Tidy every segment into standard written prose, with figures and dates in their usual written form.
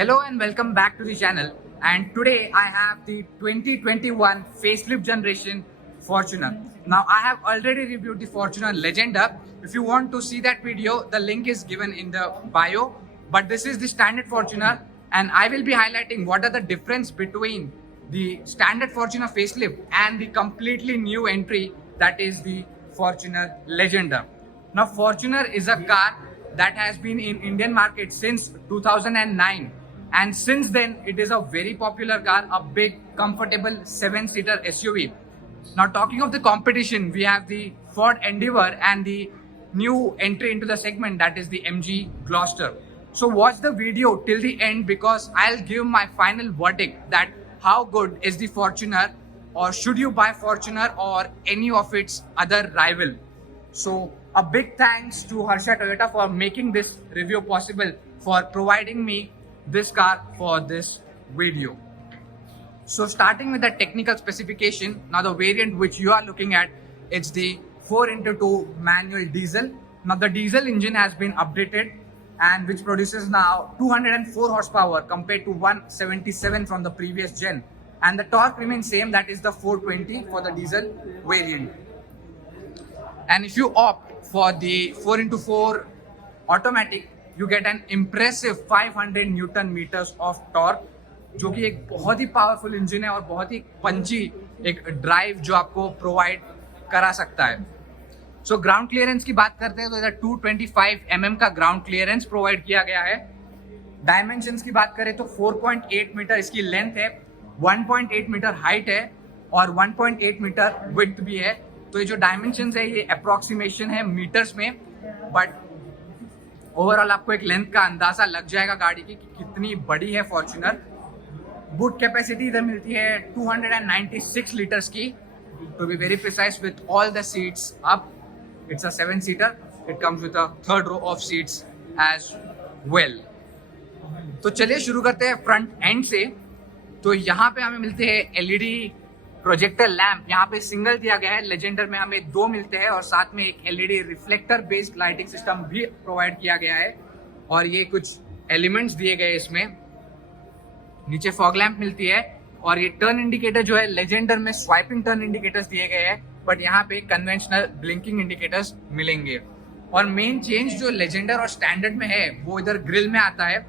Hello and welcome back to the channel. And today I have the 2021 facelift generation Fortuner. Now I have already reviewed the Fortuner Legender. If you want to see that video, the link is given in the bio. But this is the standard Fortuner, and I will be highlighting what are the difference between the standard Fortuner facelift and the completely new entry, that is the Fortuner Legender. Now Fortuner is a car that has been in Indian market since 2009, and since then it is a very popular car, a big comfortable 7-seater SUV. Now talking of the competition, we have the Ford Endeavour and the new entry into the segment, that is the MG Gloster. So watch the video till the end because I'll give my final verdict that how good is the Fortuner, or should you buy Fortuner or any of its other rival. So a big thanks to Harsha Toyota for making this review possible, for providing me this car for this video. So starting with the technical specification, now the variant which you are looking at, it's the 4x2 manual diesel. Now the diesel engine has been updated, and which produces now 204 horsepower compared to 177 from the previous gen, and the torque remains same, that is the 420 for the diesel variant. And if you opt for the 4x4 automatic, you get an impressive 500 Newton meters of torque, जो कि एक बहुत ही powerful engine है और बहुत ही पंची एक drive जो आपको प्रोवाइड करा सकता है. सो ग्राउंड क्लियरेंस की बात करते हैं तो इधर 225 mm का ग्राउंड क्लियरेंस प्रोवाइड किया गया है. डायमेंशंस की बात करें तो 4.8 मीटर इसकी लेंथ है, 1.8 मीटर हाइट है और 1.8 मीटर विड्थ भी है. तो ये जो डायमेंशंस है ये अप्रोक्सीमेशन है मीटर्स में, बट ओवरऑल आपको एक लेंथ का अंदाजा लग जाएगा गाड़ी की कि कितनी बड़ी है फॉर्च्यूनर. बूट कैपेसिटी इधर मिलती है 296 लीटर्स की, to be very precise, with all the seats up. It's a seven seater. It comes with a third row of seats as well. तो चलिए शुरू करते हैं फ्रंट एंड से. तो यहाँ पे हमें मिलते हैं एलईडी प्रोजेक्टर लैंप. यहाँ पे सिंगल दिया गया है. लेजेंडर में हमें 2 मिलते हैं और साथ में एक LED reflector based lighting system भी प्रोवाइड किया गया है, और ये कुछ एलिमेंट्स दिए गए इसमें. नीचे फॉग लैंप मिलती है, और ये टर्न इंडिकेटर जो है लेजेंडर में स्वाइपिंग टर्न इंडिकेटर्स दिए गए हैं, बट यहाँ पे कन्वेंशनल ब्लिंकिंग इंडिकेटर्स मिलेंगे. और मेन चेंज जो लेजेंडर और स्टैंडर्ड में है वो इधर ग्रिल में आता है.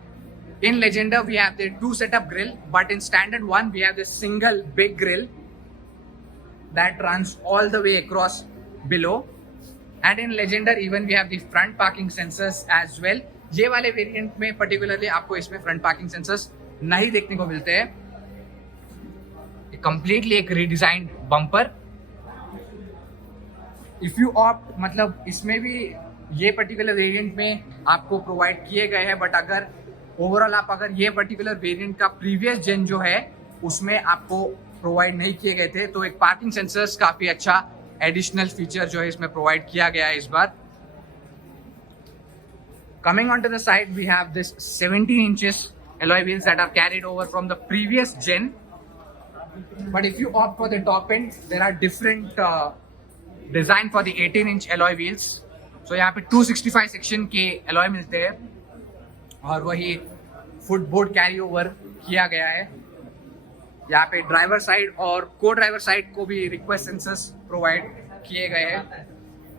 In Legender we have the 2 setup grill, but in standard one we have the single big grill that runs all the way across below. And in Legender even we have the front parking sensors as well. ये वाले variant में particularly आपको इसमें front parking sensors नहीं देखने को मिलते हैं. कंप्लीटली एक redesigned bumper. If you opt, मतलब इसमें भी ये पर्टिकुलर वेरिएंट में आपको प्रोवाइड किए गए हैं, बट अगर ओवरऑल आप अगर ये पर्टिकुलर वेरिएंट का प्रीवियस जेन जो है उसमें आपको प्रोवाइड नहीं किए गए थे, तो एक पार्किंग सेंसर्स काफी अच्छा एडिशनल फीचर जो है इसमें प्रोवाइड किया गया है इस बार. Coming on to the side we have this 17 inches alloy wheels that are carried over from the previous gen, but if you opt for the top end there are different design for the 18-inch alloy wheels. so यहाँ पे 265 section के alloy मिलते हैं, और वही footboard carry over किया गया है. यहाँ पे ड्राइवर साइड और को ड्राइवर साइड को भी रिक्वेस्ट सेंसर्स प्रोवाइड किए गए हैं.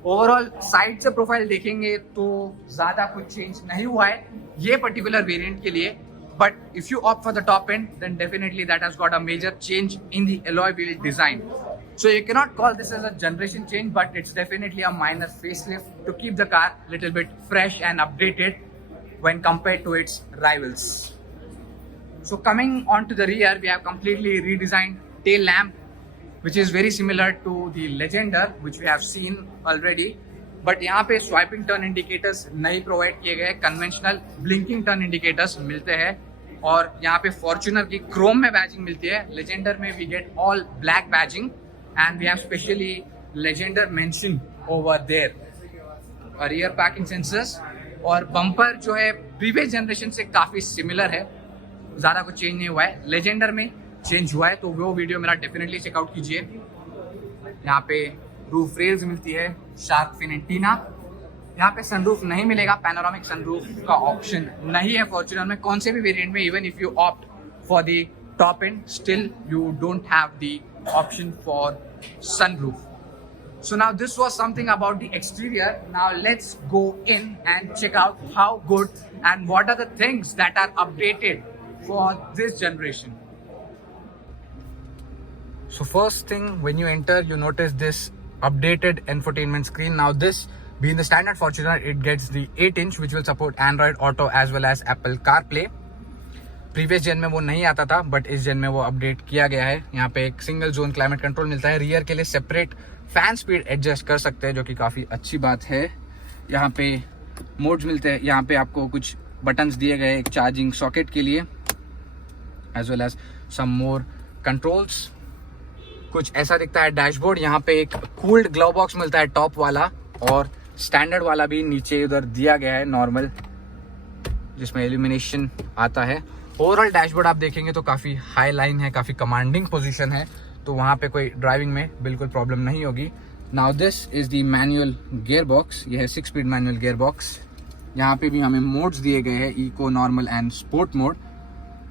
ओवरऑल साइड से प्रोफाइल देखेंगे तो ज्यादा कुछ चेंज नहीं हुआ है ये पर्टिकुलर वेरिएंट के लिए, but if you opt for the top end then definitely that has got a major change in the alloy wheel design. So you cannot call this as a generation change, but it's definitely a minor facelift to keep the car little bit fresh and updated when compared to its rivals. So coming on to the rear, we have completely redesigned tail lamp, which is very similar to the Legender, which we have seen already. But यहाँ पे swiping turn indicators नहीं provide किए गए, conventional blinking turn indicators मिलते हैं. और यहाँ पे Fortuner की chrome में badging मिलती है. Legender में we get all black badging, and we have specially Legender mention over there. Rear parking sensors और बम्पर जो है प्रीवियस जनरेशन से काफी सिमिलर है, ज्यादा कुछ चेंज नहीं हुआ है. लेजेंडर में चेंज हुआ है तो वो वीडियो मेरा डेफिनेटली चेकआउट कीजिए. यहाँ पे रूफ रेल्स मिलती है, शार्क फिन एंटीना, यहाँ पे सनरूफ नहीं मिलेगा, पैनोरामिक सनरूफ का ऑप्शन नहीं है फॉर्च्यूनर में कौन से भी वेरिएंट में। Even if you opt for the top and, still you don't have the option for sunroof. So now this was something about the exterior. Now let's go in and check out how good and what are the things that are updated for this generation. So first thing, when you enter, you notice this updated infotainment screen. Now this being the standard Fortuner, it gets the 8-inch which will support Android Auto as well as Apple CarPlay. Previous gen में वो नहीं आता था, but इस जेन में वो update किया गया है. यहाँ पे एक सिंगल जोन क्लाइमेट कंट्रोल मिलता है. रियर के लिए सेपरेट फैन स्पीड एडजस्ट कर सकते हैं, जो कि काफ़ी अच्छी बात है. यहाँ पे मोड्स मिलते हैं. यहाँ पे आपको कुछ बटन्स दिए गए, एक चार्जिंग सॉकेट के लिए एज वेल एज सम मोर कंट्रोल्स. कुछ ऐसा दिखता है डैशबोर्ड. यहाँ पे एक कूल्ड ग्लव बॉक्स मिलता है टॉप वाला, और स्टैंडर्ड वाला भी नीचे उधर दिया गया है नॉर्मल, जिसमें इल्यूमिनेशन आता है. ओवरऑल डैशबोर्ड आप देखेंगे तो काफ़ी हाई लाइन है, काफ़ी कमांडिंग पोजीशन है, तो वहाँ पे कोई ड्राइविंग में बिल्कुल प्रॉब्लम नहीं होगी. Now this is the manual gear box. ये है 6 स्पीड मैनुअल गियर बॉक्स. यहाँ पे भी हमें मोड्स दिए गए हैं, eco, normal and sport mode.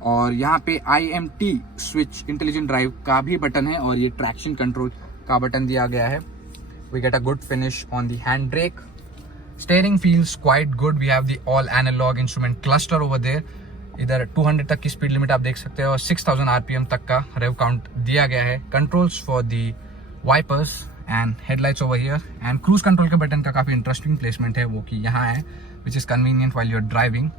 और यहाँ पे IMT स्विच इंटेलिजेंट ड्राइव का भी बटन है, और ये ट्रैक्शन कंट्रोल का बटन दिया गया है. We get a good finish on the hand brake. Steering feels quite good. We have the all analog instrument cluster over there. इधर 200 तक की स्पीड लिमिट आप देख सकते हैं, और 6000 RPM तक का रेव काउंट दिया गया है. Controls for the wipers and headlights over here. And cruise control के बटन का काफ़ी इंटरेस्टिंग प्लेसमेंट है, वो कि यहाँ है, which is convenient while you are driving.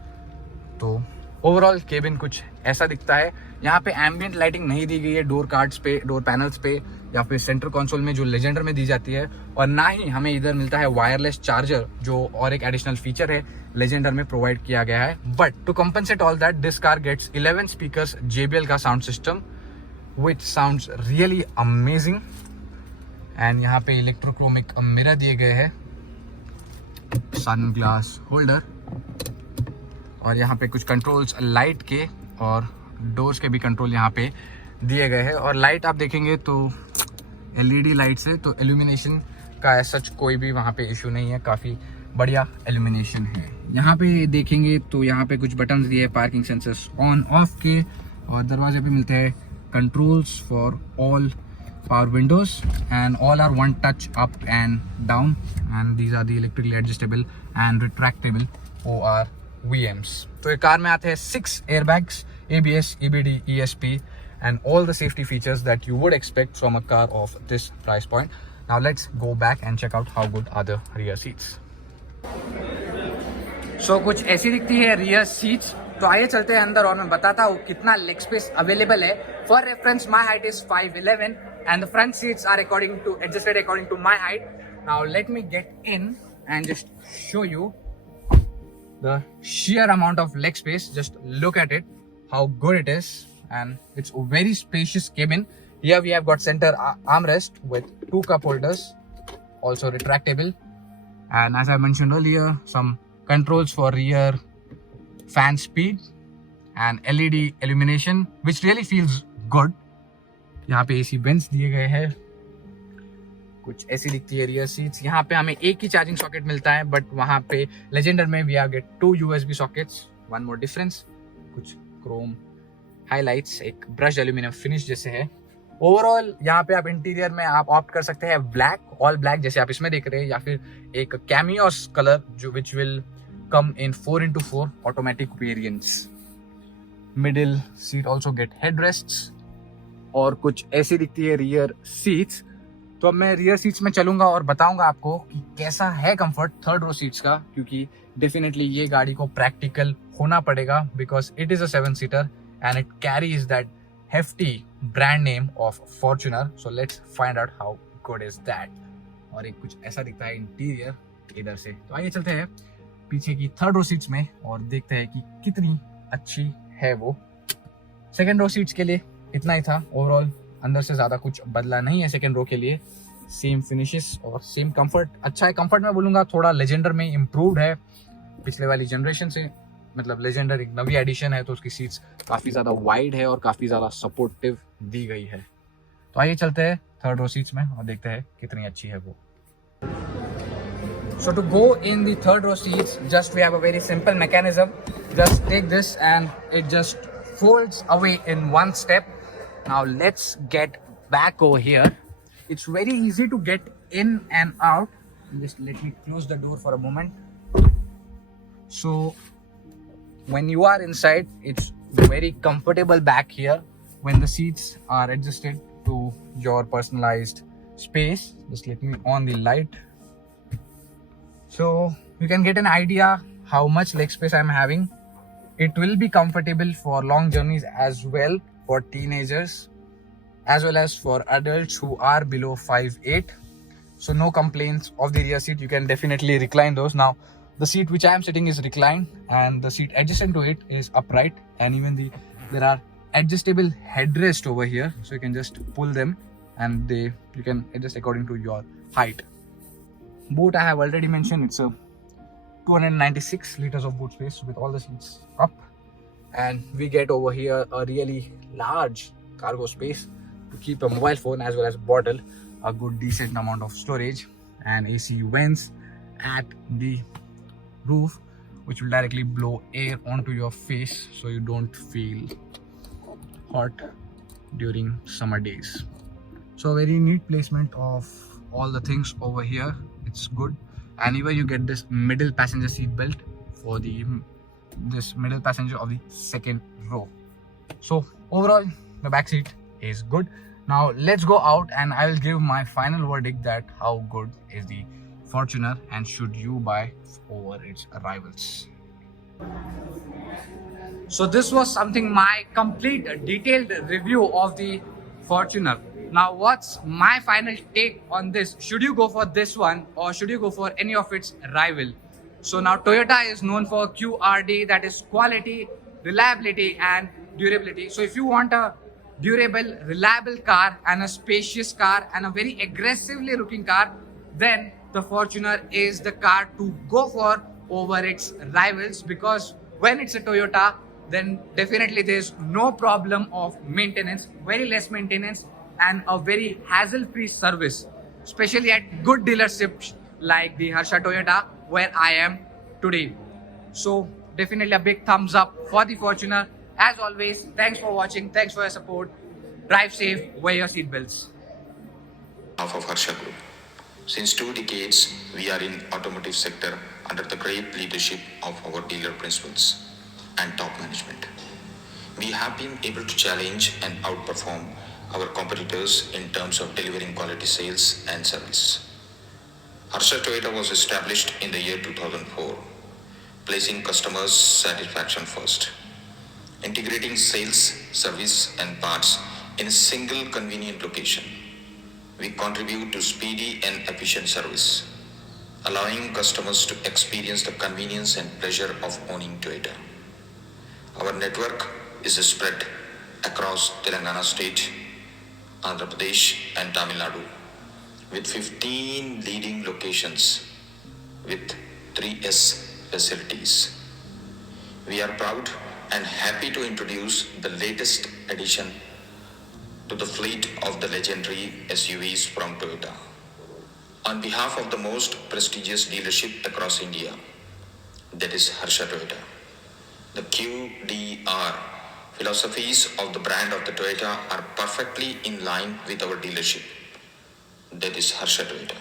तो ओवरऑल केबिन कुछ ऐसा दिखता है. यहाँ पे एम्बियंट लाइटिंग नहीं दी गई है डोर कार्ड्स पे, डोर पैनल्स पे, या फिर सेंटर कंसोल में जो लेजेंडर में दी जाती है. और ना ही हमें इधर मिलता है वायरलेस चार्जर, जो और एक एडिशनल फीचर है लेजेंडर में प्रोवाइड किया गया है. But to compensate all that, this car gets 11 speakers JBL का sound system which sounds really amazing. And यहाँ पे इलेक्ट्रोक्रोमिक मिरर दिए गए हैं, सन ग्लास होल्डर, और यहाँ पे कुछ कंट्रोल्स लाइट के और डोर्स के भी कंट्रोल यहाँ पे दिए गए हैं. और लाइट आप देखेंगे तो LED लाइट्स है, तो इल्यूमिनेशन का सच कोई भी वहाँ पे इशू नहीं है, काफ़ी बढ़िया इल्यूमिनेशन है. यहाँ पे देखेंगे तो यहाँ पे कुछ बटन्स दिए हैं पार्किंग सेंसर्स ऑन ऑफ के, और दरवाजे पे मिलते हैं controls for all power windows, and all are one touch up and down, and these are the electrically adjustable and retractable ORVMs. तो ये कार में आते हैं 6 airbags, ABS, EBD, ESP and all the safety features that you would expect from a car of this price point. Now let's go back and check out how good are the rear seats. So कुछ ऐसी दिखती है rear seats. तो आइए चलते हैं अंदर और मैं बताता हूँ कितना लेग स्पेस अवेलेबल है. For reference, my height is 5'11" and the front seats are adjusted according to my height. Now let me get in and just show you the sheer amount of leg space. Just look at it, how good it is, and it's a very spacious cabin. Here we have got center armrest with 2 cup holders, also retractable, and as I mentioned earlier, some controls for rear fan speed and LED illumination, which really feels good. यहाँ पे AC vents दिए गए हैं. कुछ ऐसी दिखती है rear seats. यहाँ पे हमें एक ही चार्जिंग सॉकेट मिलता है, बट वहाँ पे लेजेंडर में we are get 2 USB sockets. One more difference, कुछ क्रोम हाइलाइट्स, एक ब्रश एल्यूमिनियम फिनिश जैसे है. ओवरऑल यहाँ पे आप इंटीरियर में आप ऑप्ट कर सकते हैं ब्लैक, ऑल ब्लैक जैसे आप इसमें देख रहे हैं, या फिर एक कैमियोस कलर जो which will come in 4x4 automatic variants. Middle seat also get headrests, और कुछ ऐसी दिखती है रियर सीट्स. तो अब मैं रियर सीट्स में चलूंगा और बताऊंगा आपको कि कैसा है कंफर्ट थर्ड रो सीट्स का, क्योंकि डेफिनेटली ये गाड़ी को प्रैक्टिकल होना पड़ेगा, because it is a seven seater and it carries that hefty brand name of Fortuner. So let's find out how good is that. और एक कुछ ऐसा दिखता है इंटीरियर इधर से. तो आइए चलते हैं पीछे की थर्ड रो सीट्स में और देखते हैं कि कितनी अच्छी है वो. सेकंड रो सीट्स के लिए इतना ही था. ओवरऑल अंदर से ज़्यादा कुछ बदला नहीं है सेकंड रो के लिए. सेम फिनिशेस और सेम कंफर्ट. अच्छा है कंफर्ट में बोलूँगा, थोड़ा लेजेंडर में इम्प्रूव्ड है पिछले वाली जनरेशन से. मतलब लेजेंडर एक नवी एडिशन है, तो उसकी सीट्स काफ़ी ज़्यादा वाइड है और काफ़ी ज़्यादा सपोर्टिव दी गई है. तो आइए चलते हैं थर्ड रो सीट्स में और देखते हैं कितनी अच्छी है वो. So to go in the third row seats, just we have a very simple mechanism. Just take this and it just folds away in one step. Now let's get back over here. It's very easy to get in and out. Just let me close the door for a moment. So when you are inside, it's very comfortable back here. When the seats are adjusted to your personalized space, just let me on the light. So you can get an idea how much leg space I'm having. It will be comfortable for long journeys as well, for teenagers as well as for adults who are below 5'8". So no complaints of the rear seat. You can definitely recline those. Now the seat which I am sitting is reclined and the seat adjacent to it is upright, and even there are adjustable headrest over here, so you can just pull them and you can adjust according to your height. Boot, I have already mentioned, it's a 296 liters of boot space with all the seats up, and we get over here a really large cargo space to keep a mobile phone as well as bottle, a good decent amount of storage, and AC vents at the roof which will directly blow air onto your face so you don't feel hot during summer days. So a very neat placement of all the things over here. It's good. And even you get this middle passenger seat belt for this middle passenger of the second row. So overall the back seat is good. Now let's go out and I will give my final verdict that how good is the Fortuner and should you buy over its rivals. So this was something my complete detailed review of the Fortuner. Now what's my final take on this? Should you go for this one or should you go for any of its rival? So now Toyota is known for QRD, that is quality, reliability and durability. So if you want a durable, reliable car and a spacious car and a very aggressively looking car, then the Fortuner is the car to go for over its rivals, because when it's a Toyota, then definitely there's no problem of maintenance, very less maintenance and a very hassle-free service, especially at good dealerships like the Harsha Toyota where I am today. So definitely a big thumbs up for the Fortuner. As always, thanks for watching, thanks for your support. Drive safe, wear your seatbelts. Of Harsha Group. Since 2 decades, we are in automotive sector under the great leadership of our dealer principals and top management. We have been able to challenge and outperform our competitors in terms of delivering quality sales and service. Harsha Toyota was established in the year 2004, placing customers' satisfaction first, integrating sales, service and parts in a single convenient location. We contribute to speedy and efficient service, allowing customers to experience the convenience and pleasure of owning Toyota. Our network is spread across Telangana state, Andhra Pradesh and Tamil Nadu, with 15 leading locations with 3S facilities. We are proud and happy to introduce the latest addition to the fleet of the legendary SUVs from Toyota. On behalf of the most prestigious dealership across India, that is Harsha Toyota, the QDR philosophies of the brand of the Toyota are perfectly in line with our dealership, that is Harsha Toyota.